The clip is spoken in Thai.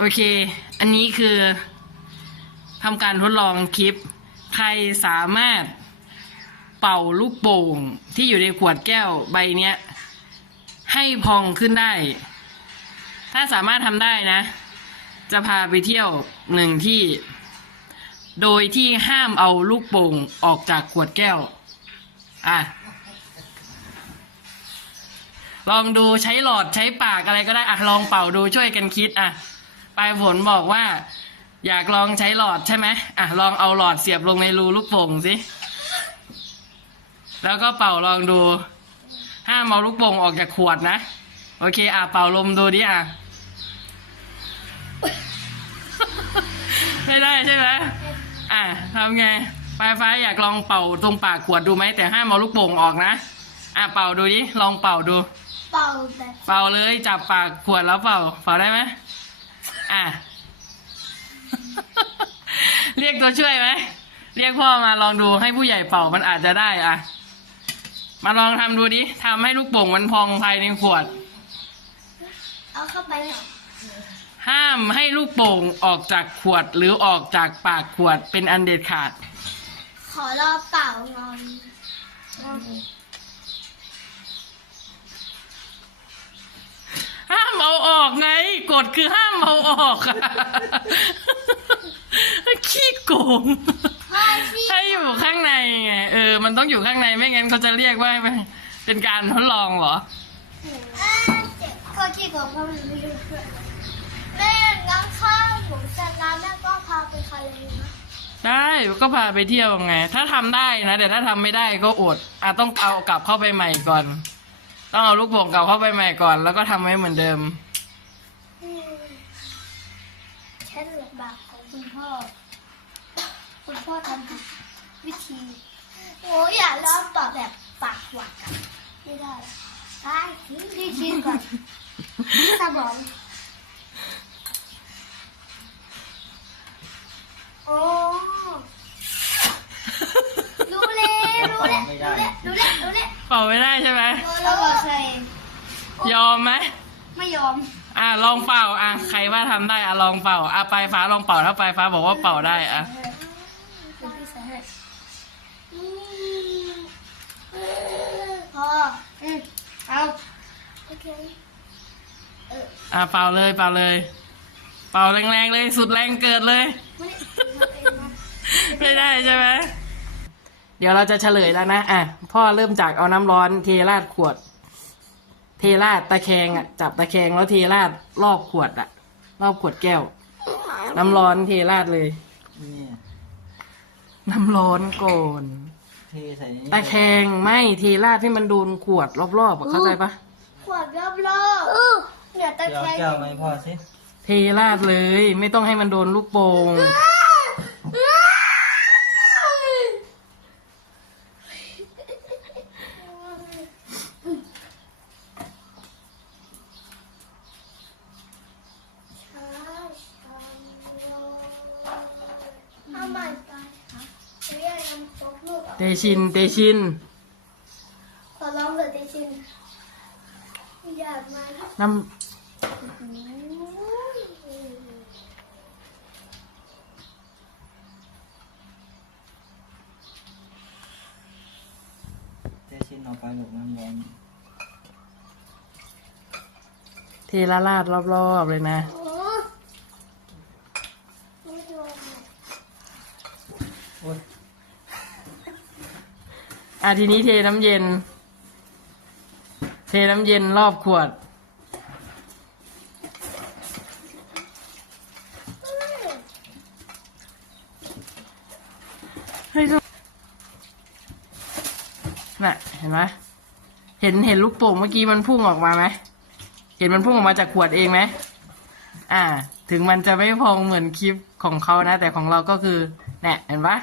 โอเค อันนี้คือทำการทดลองคลิป ใครสามารถเป่าลูกโป่งที่อยู่ในขวดแก้วใบเนี้ย ให้พองขึ้นได้ ถ้าสามารถทำได้นะ จะพาไปเที่ยวหนึ่งที่ โดยที่ห้ามเอาลูกโป่งออกจากขวดแก้ว อะลองดูใช้หลอดใช้ปากอะไรก็ได้อะลองเป่าดูช่วยกันคิดอะ ปลายฝนบอกว่า อยากลองใช้หลอดใช่ไหมอะลองเอาหลอดเสียบลงในรูลูกโป่งสิ แล้วก็เป่าลองดู ห้ามเอาลูกโป่งออกจากขวดนะ โอเค อะเป่าลมดูดิอะ ไม่ได้ใช่ไหมอะทำไงปลายฟ้าอยากลองเป่าตรงปากขวดดูไหมแต่ห้ามเอาลูกโป่งออกนะ อะเป่าดูดิ ลองเป่าดู เป่าแบบเป่าเลยจับปากขวดแล้วเป่า เป่าได้ไหม อะ เรียกตัวช่วยไหม เรียกพ่อมาลองดูให้ผู้ใหญ่เป่ามันอาจจะได้อะ มาลองทำดูดิทำให้ลูกโป่งมันพองภายในขวด เอาเข้าไปเลยห้ามให้ลูกโป่งออกจากขวดหรือออกจากปากขวดเป็นอันเด็ดขาด ขอรอเป่างอนห้ามเอาออกไงก ฎคือห้ามเอาออกอะขี้โกงพ่อที่ถ้าอยู่ข้างในไงเออ มันต้องอยู่ข้างในไม่งั้นเขาจะเรียกว่าเป็นการทดลองเหรออ่าเจ็บพ่อที่ของพ่อมันไม่รู้เรื่องแม่งั้นข้าวหมูชนะแม่ก็พาไปทะเลนะได้ก็พาไปเที่ยวไง ถ้าทำได้นะแต่ถ้าทำไม่ได้ก็อดอะต้องเอากลับเข้าไปใหม่ก่อน ต้องเอาลูกโป่งกลับเข้าไปใหม่ก่อน แล้วก็ทำให้เหมือนเดิม แค่หลักบากของคุณพ่อ คุณพ่อทำผิดวิธีโอ้ยอย่าลองเป่าแบบปากหวักอะไม่ได้ได้ที่คิดก่อนสมองโอ้รู้เลยรู้เลยรู้เลยรู้เลยรู้เลยเป่าไม่ได้ใช่ไหมเราบอกใครยอมไหมไม่ยอม อะลองเป่าอะใครว่าทำได้อะลองเป่าอะปลายฟ้าลองเป่าถ้าปลายฟ้าบอกว่าเป่าได้อะพี่ใส่ให้อืมพออืมเอาโอเคเอออะเป่าเลยเป่าเลย เป่าแรงๆเลยสุดแรงเกิดเลย ไม่ได้ไม่ได้ใช่ไหม เดี๋ยวเราจะเฉลยแล้วนะ อะ พ่อเริ่มจากเอาน้ำร้อนเทราดขวด เทราดตะแคงอะจับตะแคงแล้วเทราดรอบขวดอะ รอบขวดแก้ว น้ำร้อนเทราดเลย นี่น้ำร้อนก่อนเทใส่นี่ตะแคงไม่เทราดให้มันโดนขวดรอบๆอะเข้าใจปะขวดรอบๆเดี๋ยวตะเดี๋ยวแคเอาง แก้วมาให้พ่อสิ เทราดเลย ไม่ต้องให้มันโดนลูกโป่ง ทำไมตายคะเรียกน้ำซุปลูกเตชิน เตชิน ขอร้องเลยดิชินอยากมาน้เทชิ้นออกไปหลบมันร้อนำเทละลาดรอบๆเลยนะ โอ้ไม่โดน โอ๊ย อะทีนี้เทน้ำเย็น เทน้ำเย็นรอบขวดเฮ้ยทุกน่ะเห็นไหมเห็นเห็นลูกโป่งเมื่อกี้มันพุ่งออกมาไหม เห็นมันพุ่งออกมาจากขวดเองไหม อ่า ถึงมันจะไม่พองเหมือนคลิปของเขานะ แต่ของเราก็คือเนี่ยเห็นปะ